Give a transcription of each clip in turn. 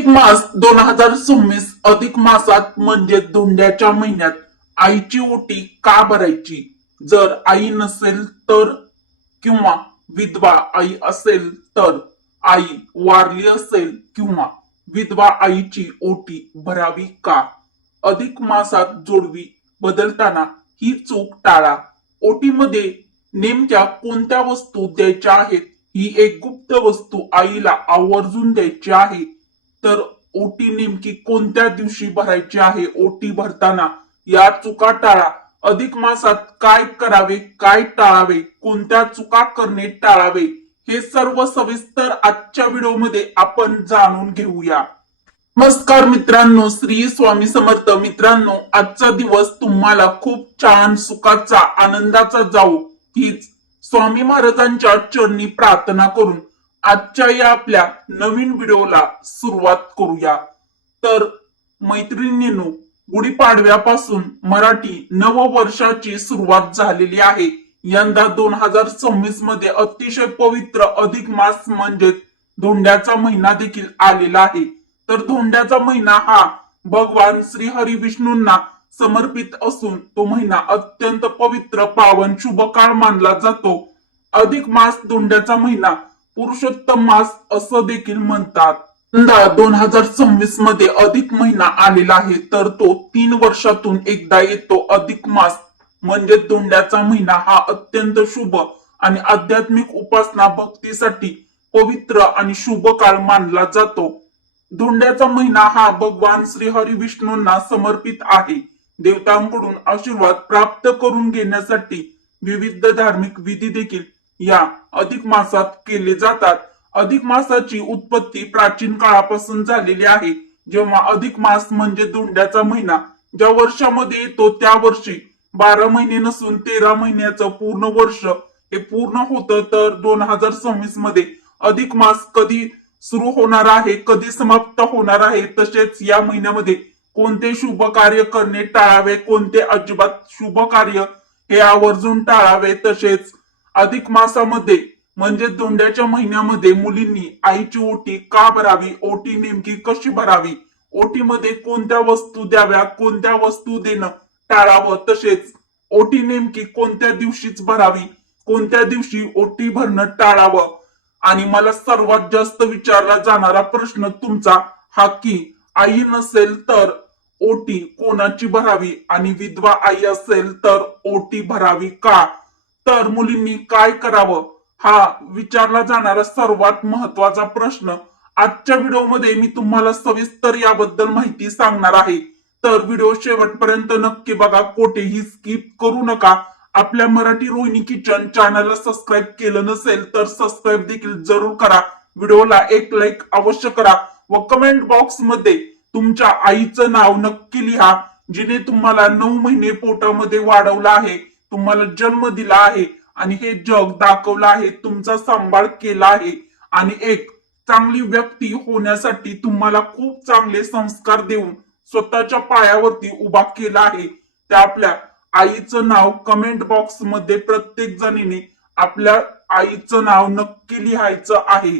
अधिक मास 2026 अधिक मासात म्हणजे धोंड्याच्या महिन्यात आईची ओटी का भरायची? जर आई नसेल तर किंवा विधवा आई असेल तर, आई वारली असेल किंवा विधवा आईची ओटी भरावी का? अधिक मासात जोडवी बदलताना ही चूक टाळा. ओटीमध्ये नेमक्या कोणत्या वस्तू द्यायच्या आहेत? ही एक गुप्त वस्तू आईला आवर्जून द्यायची आहे. तर ओटी नेमकी कोणत्या दिवशी भरायची आहे? ओटी भरताना या चुका टाळा. अधिक मासात काय करावे, काय टाळावे, कोणत्या चुका करणे टाळावे, हे सर्व सविस्तर आजच्या व्हिडिओमध्ये आपण जाणून घेऊया. नमस्कार मित्रांनो, श्री स्वामी समर्थ. मित्रांनो, आजचा दिवस तुम्हाला खूप छान, सुखाचा, आनंदाचा जाऊ हीच स्वामी महाराजांच्या चरणी प्रार्थना करून आजच्या या आपल्या नवीन व्हिडिओला सुरुवात करूया. तर मैत्रिणींनो, गुढीपाडव्यापासून मराठी नववर्षाची सुरुवात झालेली आहे. यंदा 2026 मध्ये अतिशय पवित्र अधिक मास म्हणजे धोंड्याचा महिना देखील आलेला आहे. तर धोंड्याचा महिना हा भगवान श्री हरी विष्णूंना समर्पित असून तो महिना अत्यंत पवित्र, पावन, शुभ काळ मानला जातो. अधिक मास धोंड्याचा महिना पुरुषोत्तम मास असं देखील म्हणतात. यंदा 2026 मध्ये अधिक महिना आलेला आहे. तर तो 3 वर्षातून एकदा येतो. अधिक मास म्हणजे धोंड्याचा महिना हा अत्यंत शुभ आणि आध्यात्मिक उपासना, भक्तीसाठी पवित्र आणि शुभ काळ मानला जातो. धोंड्याचा महिना हा भगवान श्री हरी विष्णूंना समर्पित आहे. देवतांकडून आशीर्वाद प्राप्त करून घेण्यासाठी विविध धार्मिक विधी देखील या अधिक मासात केले जातात. अधिक मासाची उत्पत्ती प्राचीन काळापासून झालेली आहे. जेव्हा अधिक मास म्हणजे धोंड्याचा महिना ज्या वर्षामध्ये येतो त्या वर्षी 12 महिने नसून 13 महिन्याचं पूर्ण वर्ष हे पूर्ण होतं. तर 2026 मध्ये अधिक मास कधी सुरू होणार आहे, कधी समाप्त होणार आहे, तसेच या महिन्यामध्ये कोणते शुभ कार्य करणे टाळावे, कोणते अजिबात शुभ कार्य हे आवर्जून टाळावे. तसेच अधिक मासामध्ये म्हणजे धोंड्याच्या महिन्यामध्ये मुलींनी आईची ओटी का भरावी, ओटी नेमकी कशी भरावी, ओटीमध्ये कोणत्या वस्तू द्याव्या, कोणत्या वस्तू देणं टाळावं, तसेच ओटी नेमकी कोणत्या दिवशीच भरावी, कोणत्या दिवशी ओटी भरणं टाळावं. आणि मला सर्वात जास्त विचारला जाणारा प्रश्न तुमचा हा की आई नसेल तर ओटी कोणाची भरावी आणि विधवा आई असेल तर ओटी भरावी का? तर मुलींनी काय करावं हा विचारला जाणारा सर्वात महत्वाचा प्रश्न आजच्या व्हिडिओमध्ये मी तुम्हाला सविस्तर याबद्दल माहिती सांगणार आहे. तर व्हिडिओ शेवटपर्यंत नक्की बघा, कोठेही स्किप करू नका. आपल्या मराठी रोहिणी किचन चॅनलला सबस्क्राईब केलं नसेल तर सबस्क्राईब देखील जरूर करा. व्हिडिओला एक लाईक अवश्य करा व कमेंट बॉक्स मध्ये तुमच्या आईचं नाव नक्की लिहा, जिने तुम्हाला 9 महिने पोटामध्ये वाढवलं आहे, तुम्हाला जन्म दिला आहे आणि हे जग दाखवलं आहे, तुमचा सांभाळ केला आहे आणि एक चांगली व्यक्ती होण्यासाठी तुम्हाला खूप चांगले संस्कार देऊन स्वतःच्या पायावरती उभा केला आहे. त्या आपल्या आईचं नाव कमेंट बॉक्स मध्ये प्रत्येक जणीने आपल्या आईचं नाव नक्की लिहायचं आहे.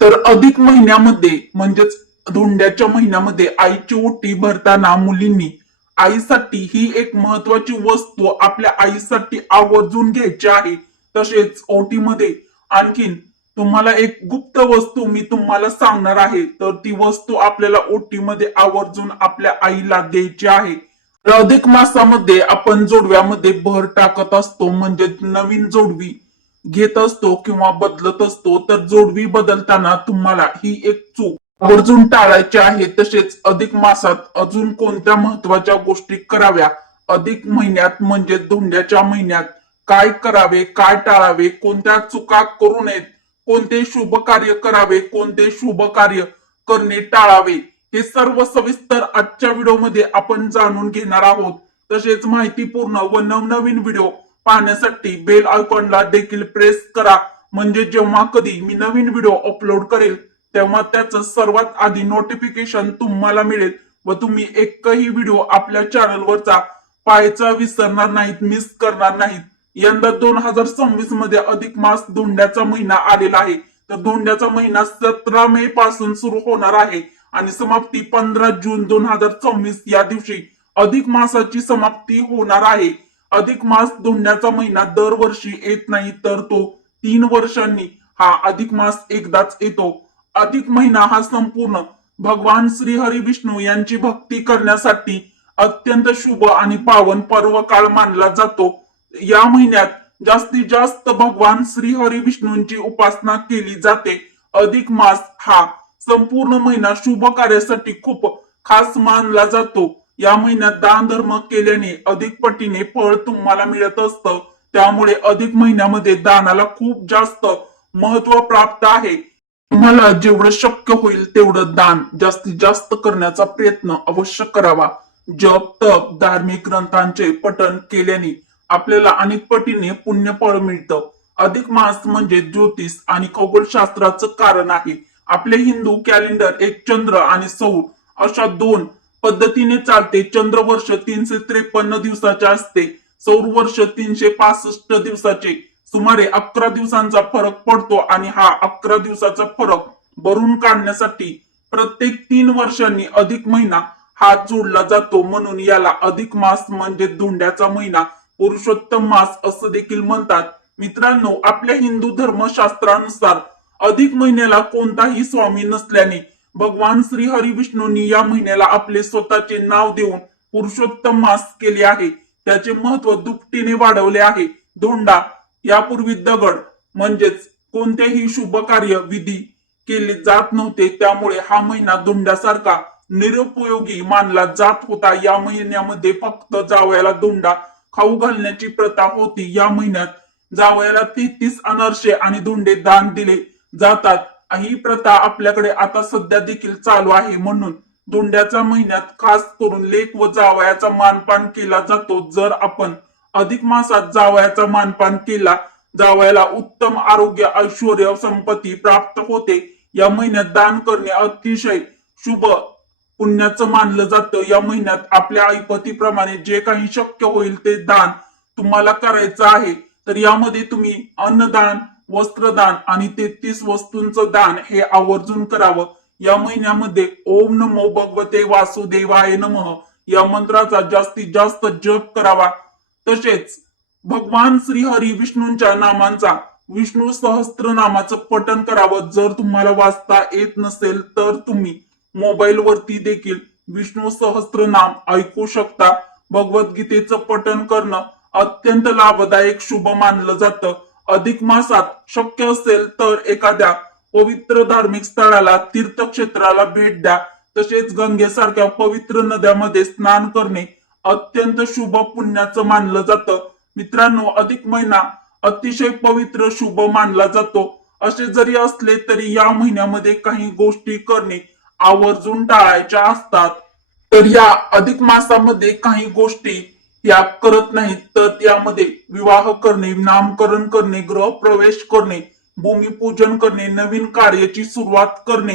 तर अधिक महिन्यामध्ये म्हणजेच धोंड्याच्या महिन्यामध्ये आईची ओटी भरताना मुलींनी आईसाठी ही एक महत्वाची वस्तू आपल्या आईसाठी आवर्जून घ्यायची आहे. तसेच ओटीमध्ये आणखीन तुम्हाला एक गुप्त वस्तू मी तुम्हाला सांगणार आहे. तर ती वस्तू आपल्याला ओटीमध्ये आवर्जून आपल्या आईला द्यायची आहे. अधिक मासामध्ये आपण जोडव्यामध्ये भर टाकत असतो, म्हणजे नवीन जोडवी घेत असतो किंवा बदलत असतो. तर जोडवी बदलताना तुम्हाला ही एक चूक आवर्जून टाळायची आहे. तसेच अधिक मासात अजून कोणत्या महत्वाच्या गोष्टी कराव्या, अधिक महिन्यात म्हणजे धोंड्याच्या महिन्यात काय करावे, काय टाळावे, कोणत्या चुका करू नयेत, कोणते शुभ कार्य करावे, कोणते शुभ कार्य करणे टाळावे, हे सर्व सविस्तर आजच्या व्हिडिओमध्ये आपण जाणून घेणार आहोत. तसेच माहितीपूर्ण व नवनवीन व्हिडिओ पाहण्यासाठी बेल आयकॉनला देखील प्रेस करा, म्हणजे जेव्हा कधी मी नवीन व्हिडिओ अपलोड करेल तेव्हा त्याचं सर्वात आधी नोटिफिकेशन तुम्हाला मिळेल व तुम्ही एकही व्हिडिओ आपल्या चॅनलवरचा पाहायचा विसरणार नाहीत, मिस करणार नाहीत. यंदा 2026 मध्ये अधिक मास धोंड्याचा महिना आलेला आहे. तर धोंड्याचा महिना 17 मे पासून सुरू होणार आहे आणि समाप्ती 15 जून 2024 या दिवशी अधिक मासाची समाप्ती होणार आहे. अधिक मास धोंड्याचा महिना दरवर्षी येत नाही, तर तो 3 वर्षांनी हा अधिक मास एकदाच येतो. अधिक महिना हा संपूर्ण भगवान श्री हरी विष्णू यांची भक्ती करण्यासाठी अत्यंत शुभ आणि पावन पर्व काळ मानला जातो. या महिन्यात जास्तीत जास्त भगवान श्री हरी विष्णूंची उपासना केली जाते. अधिक मास हा संपूर्ण महिना शुभ कार्यासाठी खूप खास मानला जातो. या महिन्यात दान धर्म केल्याने अधिक पटीने फळ तुम्हाला मिळत असतं. त्यामुळे अधिक महिन्यामध्ये दानाला खूप जास्त महत्व प्राप्त आहे. तुम्हाला जेवढं शक्य होईल तेवढं दान जास्तीत जास्त करण्याचा प्रयत्न अवश्य करावा. जप तप धार्मिक ग्रंथांचे पठण केल्याने आपल्याला अनेक पटीने पुण्यफळ मिळतं. अधिक मास म्हणजे ज्योतिष आणि खगोलशास्त्राचं कारण आहे. आपले हिंदू कॅलेंडर एक चंद्र आणि सौर अशा दोन पद्धतीने चालते. चंद्र वर्ष 353 दिवसाचे असते, सौर वर्ष 365 दिवसाचे. सुमारे 11 दिवसांचा फरक पडतो आणि हा 11 दिवसाचा फरक भरून काढण्यासाठी प्रत्येक 3 वर्षांनी अधिक महिना हा जोडला जातो. म्हणून याला अधिक मास म्हणजे धोंड्याचा महिना, पुरुषोत्तम मास असं देखील म्हणतात. मित्रांनो, आपल्या हिंदू धर्मशास्त्रानुसार अधिक महिन्याला कोणताही स्वामी नसल्याने भगवान श्री हरी विष्णूंनी या महिन्याला आपले स्वतःचे नाव देऊन पुरुषोत्तम मास केले आहे. त्याचे महत्व दुपटीने वाढवले आहे. धोंडा यापूर्वी दगड म्हणजेच कोणतेही शुभ कार्य विधी केले जात नव्हते, त्यामुळे हा महिना धोंड्यासारखा निरुपयोगी मानला जात होता. या महिन्यामध्ये फक्त जावयाला धोंडा खाऊ घालण्याची प्रथा होती. या महिन्यात जावयाला 33 अनारसे आणि धोंडे दान दिले जातात. ही प्रथा आपल्याकडे आता सध्या देखील चालू आहे. म्हणून धोंड्याच्या महिन्यात खास करून लेक व जावयाचा मानपान केला जातो. जर आपण अधिक मासात जावयाचा मानपान केला, जावयाला उत्तम आरोग्य ऐश्वर्य संपत्ती प्राप्त होते. या महिन्यात दान करणे अतिशय शुभ पुण्याचं मानलं जातं. या महिन्यात आपल्या ऐपतीप्रमाणे जे काही शक्य होईल ते दान तुम्हाला करायचं आहे. तर यामध्ये तुम्ही अन्नदान, वस्त्रदान आणि 33 वस्तूंचं दान हे आवर्जून करावं. या महिन्यामध्ये ओम नमो भगवते वासुदेवाय नमः या मंत्राचा जास्तीत जास्त जप करावा. तसेच भगवान श्री हरी विष्णूंच्या नामांचा विष्णू सहस्त्रनामाचं पठण करावं. जर तुम्हाला वाचता येत नसेल तर तुम्ही मोबाईल वरती देखील विष्णू सहस्त्रनाम ऐकू शकता. भगवद्गीतेचं पठण करणं अत्यंत लाभदायक शुभ मानलं जातं. अधिक मासात शक्य असेल तर एखाद्या पवित्र धार्मिक स्थळाला तीर्थक्षेत्राला भेट द्या. तसेच गंगेसारख्या पवित्र नद्यामध्ये स्नान करणे अत्यंत शुभ पुण्याचं मानलं जातं. मित्रांनो, अधिक महिना अतिशय पवित्र शुभ मानला जातो. असे जरी असले तरी या महिन्यामध्ये काही गोष्टी करणे आवर्जून टाळायच्या असतात. तर या अधिक मासामध्ये काही गोष्टी या करत नाहीत, तर यामध्ये विवाह करणे, नामकरण करणे, गृहप्रवेश करणे, भूमिपूजन करणे, नवीन कार्याची सुरुवात करणे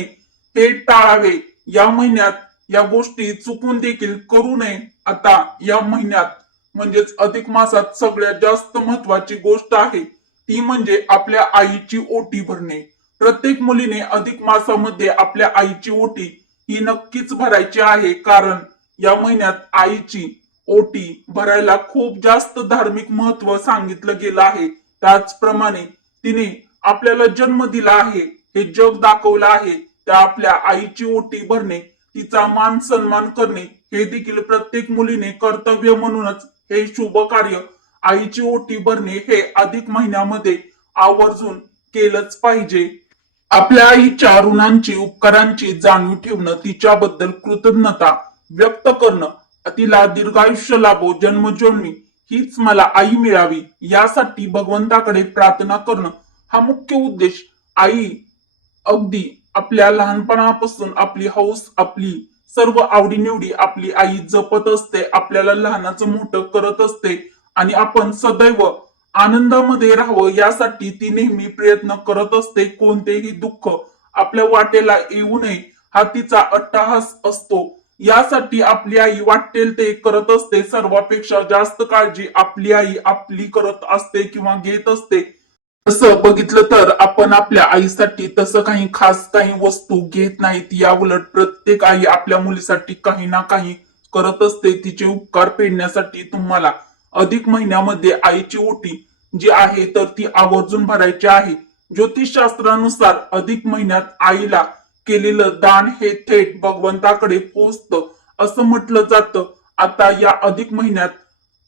हे टाळावे. या महिन्यात या गोष्टी चुकून देखील करू नये. आता या महिन्यात म्हणजेच अधिक मासात सगळ्यात जास्त महत्वाची गोष्ट आहे ती म्हणजे आपल्या आईची ओटी भरणे. प्रत्येक मुलीने अधिक मासामध्ये आपल्या आईची ओटी ही नक्कीच भरायची आहे, कारण या महिन्यात आईची ओटी भरायला खूप जास्त धार्मिक महत्व सांगितलं गेलं आहे. त्याचप्रमाणे तिने आपल्याला जन्म दिला आहे, हे जग दाखवलं आहे. त्या आपल्या आईची ओटी भरणे, तिचा मान सन्मान करणे हे देखील प्रत्येक मुलीने कर्तव्य म्हणूनच हे शुभ कार्य आईची ओटी भरणे हे अधिक महिन्यामध्ये आवर्जून केलंच पाहिजे. आपल्या आईच्या ऋणांची उपकारांची जाणीव ठेवणं, तिच्याबद्दल कृतज्ञता व्यक्त करणं, तिला दीर्घायुष्य लाभो, जन्मजन्मी हीच मला आई मिळावी यासाठी भगवंताकडे प्रार्थना करणं हा मुख्य उद्देश. आई अगदी आपल्या लहानपणापासून आपली हौस, आपली सर्व आवडीनिवडी आपली आई जपत असते, आपल्याला लहानाचं मोठं करत असते आणि आपण सदैव आनंदामध्ये राहावं यासाठी ती नेहमी प्रयत्न करत असते. कोणतेही दुःख आपल्या वाटेला येऊ नये हा तिचा अट्टहास असतो. यासाठी आपली आई वाटेल ते करत असते. सर्वापेक्षा जास्त काळजी आपली आई आपली करत असते किंवा घेत असते. तसं बघितलं तर आपण आपल्या आईसाठी तसं काही वस्तू घेत नाहीत. या उलट प्रत्येक आई आपल्या मुलीसाठी काही ना काही करत असते. तिचे उपकार फेडण्यासाठी तुम्हाला अधिक महिन्यामध्ये आईची ओटी जी आहे तर ती आवर्जून भरायची आहे. ज्योतिषशास्त्रानुसार अधिक महिन्यात आईला केलेलं दान हे थेट भगवंताकडे पोहोचतं असं म्हटलं जातं. आता या अधिक महिन्यात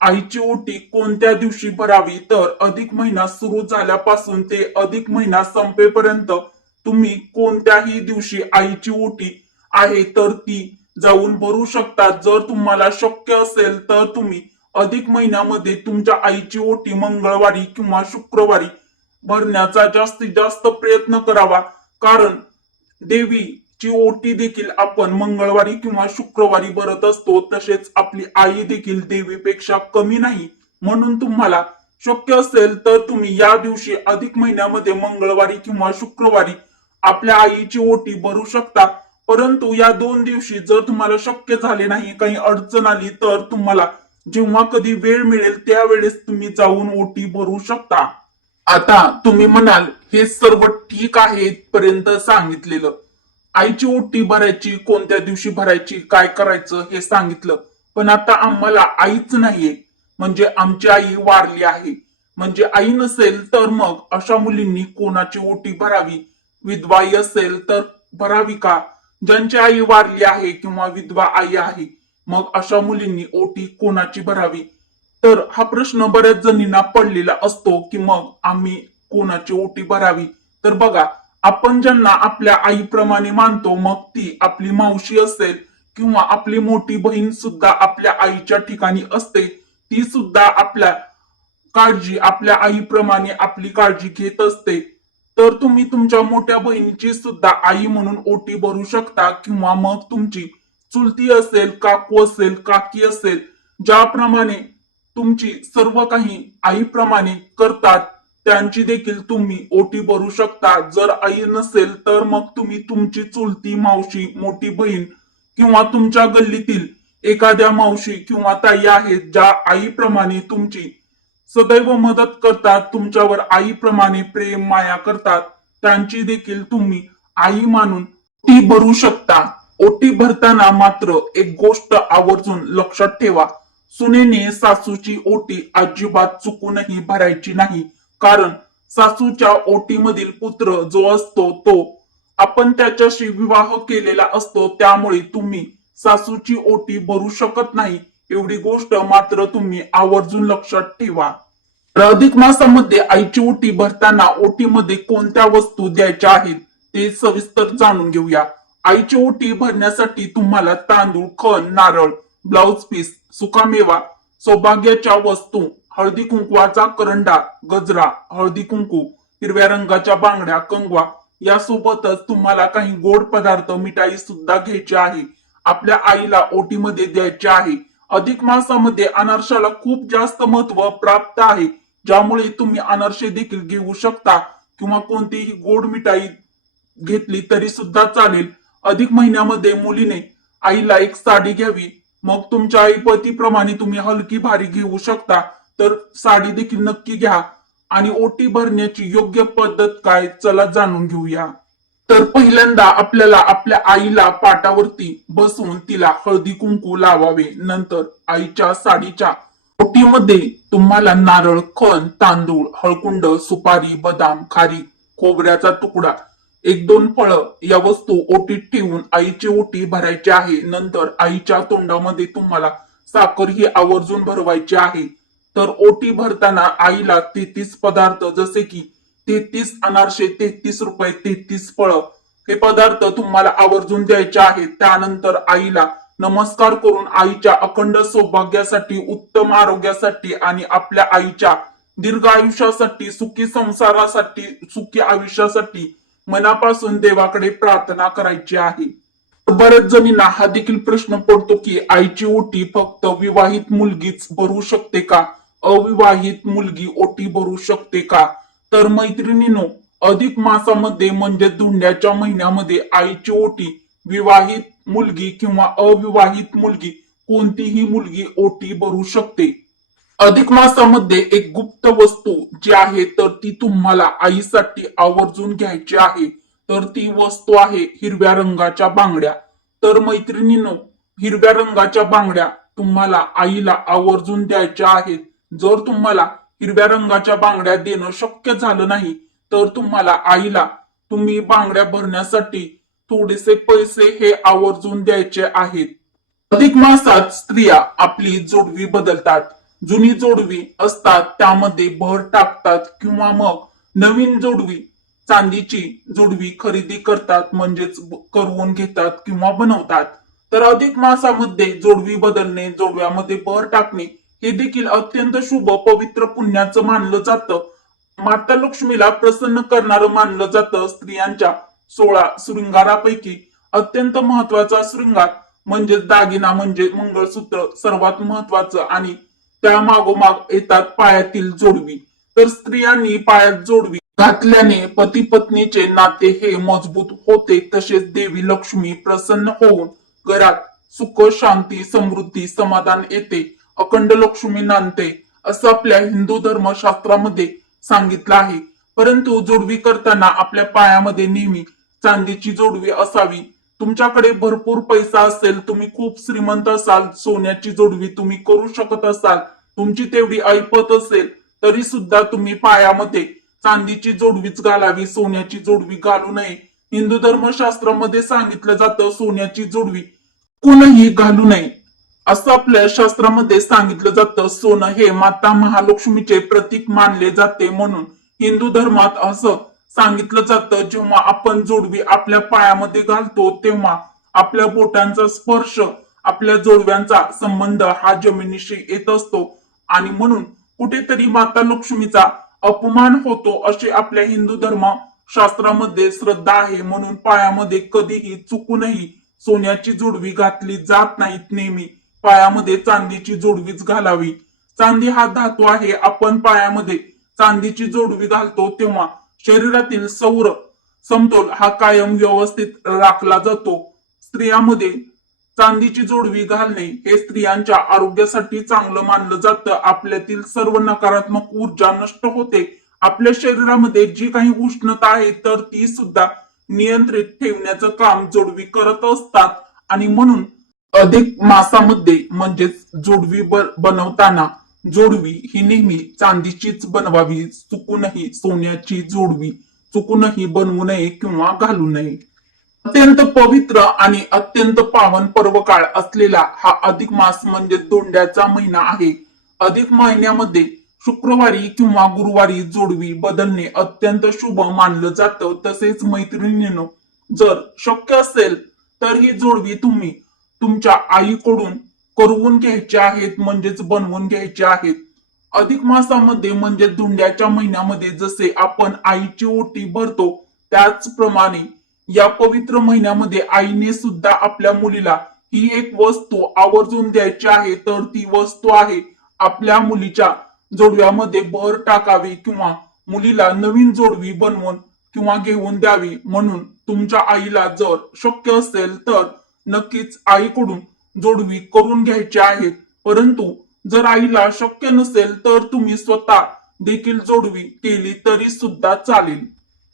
आईची ओटी कोणत्या दिवशी भरावी तर अधिक महिना सुरू झाल्यापासून ते अधिक महिना संपेपर्यंत तुम्ही कोणत्याही दिवशी आईची ओटी आहे तर ती जाऊन भरू शकता. जर तुम्हाला शक्य असेल तर तुम्ही अधिक महिन्यामध्ये तुमच्या आईची ओटी मंगळवारी किंवा शुक्रवारी भरण्याचा जास्तीत जास्त प्रयत्न करावा. कारण देवीची ओटी देखील आपण मंगळवारी किंवा शुक्रवारी भरत असतो. तसेच आपली आई देखील देवीपेक्षा कमी नाही. म्हणून तुम्हाला शक्य असेल तर तुम्ही या दिवशी अधिक महिन्यामध्ये मंगळवारी किंवा शुक्रवारी आपल्या आईची ओटी भरू शकता. परंतु या दोन दिवशी जर तुम्हाला शक्य झाले नाही, काही अडचण आली तर तुम्हाला जेव्हा कधी वेळ मिळेल त्यावेळेस तुम्ही जाऊन ओटी भरू शकता. आता तुम्ही म्हणाल हे सर्व ठीक आहे इथपर्यंत सांगितलेलं. आईची ओटी भरायची, कोणत्या दिवशी भरायची, काय करायचं हे सांगितलं. पण आता आम्हाला आईच नाहीये, म्हणजे आमची आई वारली आहे. म्हणजे आई नसेल तर मग अशा मुलींनी कोणाची ओटी भरावी? विधवा आई असेल तर भरावी का? ज्यांची आई वारली आहे किंवा विधवा आई आहे मग अशा मुलींनी ओटी कोणाची भरावी? तर हा प्रश्न बऱ्याच जणींना पडलेला असतो की मग आम्ही कोणाची ओटी भरावी. तर बघा, आपण ज्यांना आपल्या आईप्रमाणे मानतो, मग ती आपली मावशी असेल किंवा आपली मोठी बहीण सुद्धा आपल्या आईच्या ठिकाणी असते. ती सुद्धा आपल्या आईप्रमाणे आपली काळजी घेत असते. तर तुम्ही तुमच्या मोठ्या बहिणीची सुद्धा आई म्हणून ओटी भरू शकता किंवा मग तुमची चुलती असेल, काकू असेल, काकी असेल, ज्याप्रमाणे तुमची सर्व काही आईप्रमाणे करतात त्यांची देखील तुम्ही ओटी भरू शकता. जर आई नसेल तर मग तुम्ही तुमची चुलती, मावशी, मोठी बहीण किंवा तुमच्या गल्लीतील एखाद्या मावशी किंवा ताई आहेत ज्या आईप्रमाणे तुमची सदैव मदत करतात, तुमच्यावर आईप्रमाणे प्रेम माया करतात, त्यांची देखील तुम्ही आई मानून ओटी भरू शकता. ओटी भरताना मात्र एक गोष्ट आवर्जून लक्षात ठेवा. सुनेने सासूची ओटी अजिबात चुकूनही भरायची नाही. कारण सासूच्या ओटीमधील पुत्र जो असतो तो आपण त्याच्याशी विवाह केलेला असतो. त्यामुळे तुम्ही सासूची ओटी भरू शकत नाही. एवढी गोष्ट मात्र तुम्ही आवर्जून लक्षात ठेवा. तर अधिक मासामध्ये आईची ओटी भरताना ओटीमध्ये कोणत्या वस्तू द्यायच्या आहेत ते सविस्तर जाणून घेऊया. आईची ओटी भरण्यासाठी तुम्हाला तांदूळ, खण, नारळ, ब्लाउज पीस, सुकामेवा, सौभाग्याच्या वस्तू, हळदी कुंकवाचा करंडा, गजरा, हळदी कुंकू, हिरव्या रंगाच्या बांगड्या, कंगवा यासोबतच तुम्हाला काही गोड पदार्थ, मिठाई सुद्धा घ्यायची आहे. आपल्या आईला ओटीमध्ये द्यायची आहे. अधिक मासामध्ये अनारशाला खूप जास्त महत्व प्राप्त आहे. ज्यामुळे तुम्ही अनारसे देखील घेऊ शकता किंवा कोणतीही गोड मिठाई घेतली तरी सुद्धा चालेल. अधिक महिन्यामध्ये मुलीने आईला एक साडी घ्यावी. मग तुमच्या आईपतीप्रमाणे तुम्ही हलकी भारी घेऊ शकता. तर साडी देखील नक्की घ्या. आणि ओटी भरण्याची योग्य पद्धत काय, चला जाणून घेऊया. तर पहिल्यांदा आपल्याला आपल्या आईला पाटावरती बसवून तिला हळदी कुंकू लावावे. नंतर आईच्या साडीच्या ओटीमध्ये तुम्हाला नारळ, खण, तांदूळ, हळकुंड, सुपारी, बदाम, खारी, खोबऱ्याचा तुकडा, एक दोन फळं या वस्तू ओटीत ठेवून आईची ओटी भरायची आहे. नंतर आईच्या तोंडामध्ये तुम्हाला साखर ही आवर्जून भरवायची आहे. तर ओटी भरताना आईला 33 पदार्थ जसे की 33 अनारसे, 33 रुपये, 33 फळं हे पदार्थ तुम्हाला आवर्जून द्यायचे आहेत. त्यानंतर आईला नमस्कार करून आईच्या अखंड सौभाग्यासाठी, उत्तम आरोग्यासाठी आणि आपल्या आईच्या दीर्घ आयुष्यासाठी, सुखी संसारासाठी, सुखी आयुष्यासाठी मनापासून देवाकडे प्रार्थना करायची आहे. बऱ्याच जणींना हा देखील प्रश्न पडतो की आईची ओटी फक्त विवाहित मुलगीच भरू शकते का? अविवाहित मुलगी ओटी भरू शकते का? तर मैत्रिणींनो, अधिक मासामध्ये म्हणजे धोंड्याच्या महिन्यामध्ये आईची ओटी विवाहित मुलगी किंवा अविवाहित मुलगी कोणतीही मुलगी ओटी भरू शकते. अधिक मासामध्ये एक गुप्त वस्तू जी आहे तर ती तुम्हाला आईसाठी आवर्जून घ्यायची आहे. तर ती वस्तू आहे हिरव्या रंगाच्या बांगड्या. तर मैत्रिणींनो, हिरव्या रंगाच्या बांगड्या तुम्हाला आईला आवर्जून द्यायच्या आहेत. जर तुम्हाला हिरव्या रंगाच्या बांगड्या देणं शक्य झालं नाही तर तुम्हाला आईला तुम्ही बांगड्या भरण्यासाठी थोडेसे पैसे हे आवर्जून द्यायचे आहेत. अधिक मासात स्त्रिया आपली जोडवी बदलतात. जुनी जोडवी असतात त्यामध्ये भर टाकतात किंवा मग नवीन जोडवी, चांदीची जोडवी खरेदी करतात, म्हणजेच करवून घेतात किंवा बनवतात. तर अधिक मासामध्ये जोडवी बदलणे, जोडव्यामध्ये भर टाकणे हे देखील अत्यंत शुभ, पवित्र, पुण्याचं मानलं जातं. माता लक्ष्मीला प्रसन्न करणारं मानलं जातं. स्त्रियांच्या 16 शृंगारापैकी अत्यंत महत्वाचा शृंगार म्हणजे दागिना म्हणजे मंगळसूत्र सर्वात महत्वाचं, आणि त्या मागोमाग येतात पायातील जोडवी. तर स्त्रियांनी पायात जोडवी घातल्याने पती पत्नीचे नाते हे मजबूत होते. तसेच देवी लक्ष्मी प्रसन्न होऊन घरात सुख, शांती, समृद्धी, समाधान येते, अखंड लक्ष्मी नांदते असं आपल्या हिंदू धर्मशास्त्रामध्ये सांगितलं आहे. परंतु जोडवी करताना आपल्या पायामध्ये नेहमी चांदीची जोडवी असावी. तुमच्याकडे भरपूर पैसा असेल, तुम्ही खूप श्रीमंत असाल, सोन्याची जोडवी तुम्ही करू शकत असाल, तुमची तेवढी ऐपत असेल, तरी सुद्धा तुम्ही पायामध्ये चांदीची जोडवीच घालावी, सोन्याची जोडवी घालू नये. हिंदू धर्मशास्त्रामध्ये सांगितलं जातं सोन्याची जोडवी कोणीही घालू नये असं आपल्या शास्त्रामध्ये सांगितलं जातं. सोनं हे माता महालक्ष्मीचे प्रतीक मानले जाते, म्हणून हिंदू धर्मात असं सांगितलं जातं जेव्हा आपण जोडवी आपल्या पायामध्ये घालतो तेव्हा आपल्या बोटांचा स्पर्श, आपल्या जोडव्यांचा संबंध हा जमिनीशी येत असतो, आणि म्हणून कुठेतरी माता लक्ष्मीचा अपमान होतो अशी आपल्या हिंदू धर्म शास्त्रामध्ये श्रद्धा आहे. म्हणून पायामध्ये कधीही चुकूनही सोन्याची जोडवी घातली जात नाहीत. नेहमी पायामध्ये चांदीची जोडवीच घालावी. चांदी हा धातू आहे. आपण पायामध्ये चांदीची जोडवी घालतो तेव्हा शरीरातील सौर समतोल हा कायम व्यवस्थित राखला जातो. स्त्रियांमध्ये चांदीची जोडवी घालणे हे स्त्रियांच्या आरोग्यासाठी चांगलं मानलं जातं. आपल्यातील सर्व नकारात्मक ऊर्जा नष्ट होते. आपल्या शरीरामध्ये जी काही उष्णता आहे तर ती सुद्धा नियंत्रित ठेवण्याचं काम जोडवी करत असतात. आणि म्हणून अधिक मासामध्ये म्हणजेच जोडवी बनवताना जोडवी ही नेहमी चांदीचीच बनवावी. चुकूनही सोन्याची जोडवी चुकूनही बनवू नये किंवा घालू नये. अत्यंत पवित्र आणि अत्यंत पावन पर्वकाळ असलेला हा अधिक मास म्हणजे धोंड्याचा महिना आहे. अधिक महिन्यामध्ये शुक्रवारी किंवा गुरुवारी जोडवी बदलणे अत्यंत शुभ मानलं जातं. तसेच मैत्रिणींनो, जर शक्य असेल तर ही जोडवी तुम्ही तुमच्या आईकडून करवून घ्यायचे आहेत, म्हणजेच बनवून घ्यायचे आहेत. अधिक मासामध्ये म्हणजे धोंड्याच्या महिन्यामध्ये जसे आपण आईची ओटी भरतो त्याचप्रमाणे या पवित्र महिन्यामध्ये आईने सुद्धा आपल्या मुलीला ही एक वस्तू आवर्जून द्यायची आहे. तर ती वस्तू आहे आपल्या मुलीच्या जोडव्यामध्ये भर टाकावी किंवा मुलीला नवीन जोडवी बनवून किंवा घेऊन द्यावी. म्हणून तुमच्या आईला जर शक्य असेल तर नक्कीच आईकडून जोडवी करून घ्यायची आहे. परंतु जर आईला शक्य नसेल तर तुम्ही स्वतः देखील जोडवी केली तरी सुद्धा चालेल.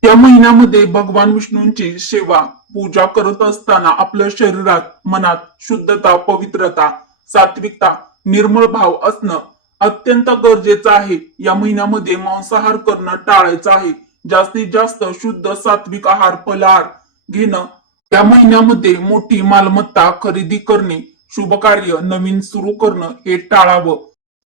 या महिन्यामध्ये भगवान विष्णूंची सेवा पूजा करत असताना आपल्या शरीरात, मनात शुद्धता, पवित्रता, सात्विकता, निर्मळ भाव असणं अत्यंत गरजेचं आहे. या महिन्यामध्ये मांसाहार करणं टाळायचं आहे. जास्तीत जास्त शुद्ध सात्विक आहार, फलाहार घेणं. या महिन्यामध्ये मोठी मालमत्ता खरेदी करणे, शुभ कार्य नवीन सुरू करणं हे टाळावं.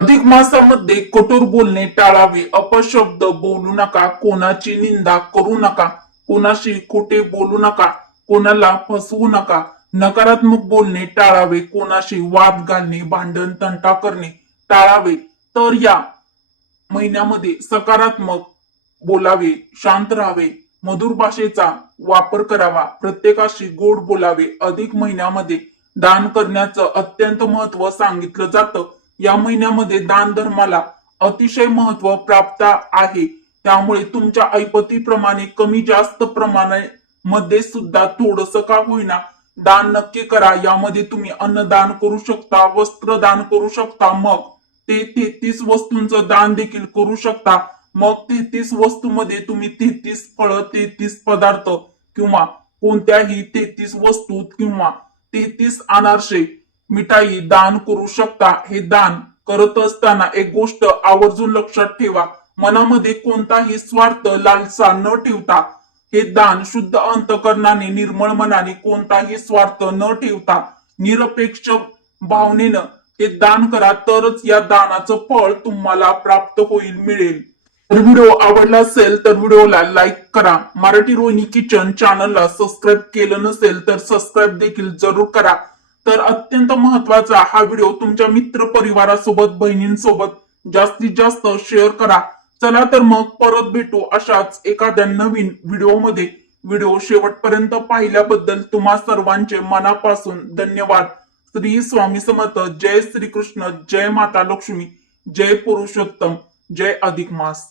अधिक मासामध्ये कठोर बोलणे टाळावे. अपशब्द बोलू नका, कोणाची निंदा करू नका, कोणाशी खोटे बोलू नका, कोणाला फसवू नका, नकारात्मक बोलणे टाळावे, कोणाशी वाद घालणे, भांडण तंटा करणे टाळावे. तर या महिन्यामध्ये सकारात्मक बोलावे, शांत राहावे, मधुर भाषेचा वापर करावा, प्रत्येकाशी गोड बोलावे. अधिक महिन्यामध्ये दान करण्याचं अत्यंत महत्व सांगितलं जातं. या महिन्यामध्ये दान धर्माला अतिशय महत्व प्राप्त आहे. त्यामुळे तुमच्या ऐपतीप्रमाणे कमी जास्त प्रमाणामध्ये सुद्धा थोडस का होईना दान नक्की करा. यामध्ये तुम्ही अन्नदान करू शकता, वस्त्र दान करू शकता, मग ते 33 वस्तूंचं दान देखील करू शकता. मग 33 वस्तूमध्ये तुम्ही 33 फळं, 33 पदार्थ किंवा कोणत्याही 33 वस्तू किंवा 33 अनारसे मिठाई दान करू शकता. हे दान करत असताना एक गोष्ट आवर्जून लक्षात ठेवा, मनामध्ये कोणताही स्वार्थ, लालसा न ठेवता हे दान शुद्ध अंतकरणाने, निर्मळ मनाने, कोणताही स्वार्थ न ठेवता निरपेक्ष भावनेनं हे दान करा. तरच या दानाचं फळ तुम्हाला प्राप्त होईल, मिळेल. तर व्हिडिओ आवडला असेल तर व्हिडिओला लाईक करा. मराठी रोहिणी किचन चॅनलला सबस्क्राईब केलं नसेल तर सबस्क्राईब देखील जरूर करा. तर अत्यंत महत्वाचा हा व्हिडिओ तुमच्या मित्र परिवारासोबत, बहिणींसोबत जास्तीत जास्त शेअर करा. चला तर मग परत भेटू अशाच एखाद्या नवीन व्हिडिओमध्ये. व्हिडिओ शेवटपर्यंत पाहिल्याबद्दल तुम्हा सर्वांचे मनापासून धन्यवाद. श्री स्वामी समर्थ. जय श्रीकृष्ण, जय माता लक्ष्मी, जय पुरुषोत्तम, जय अधिक मास.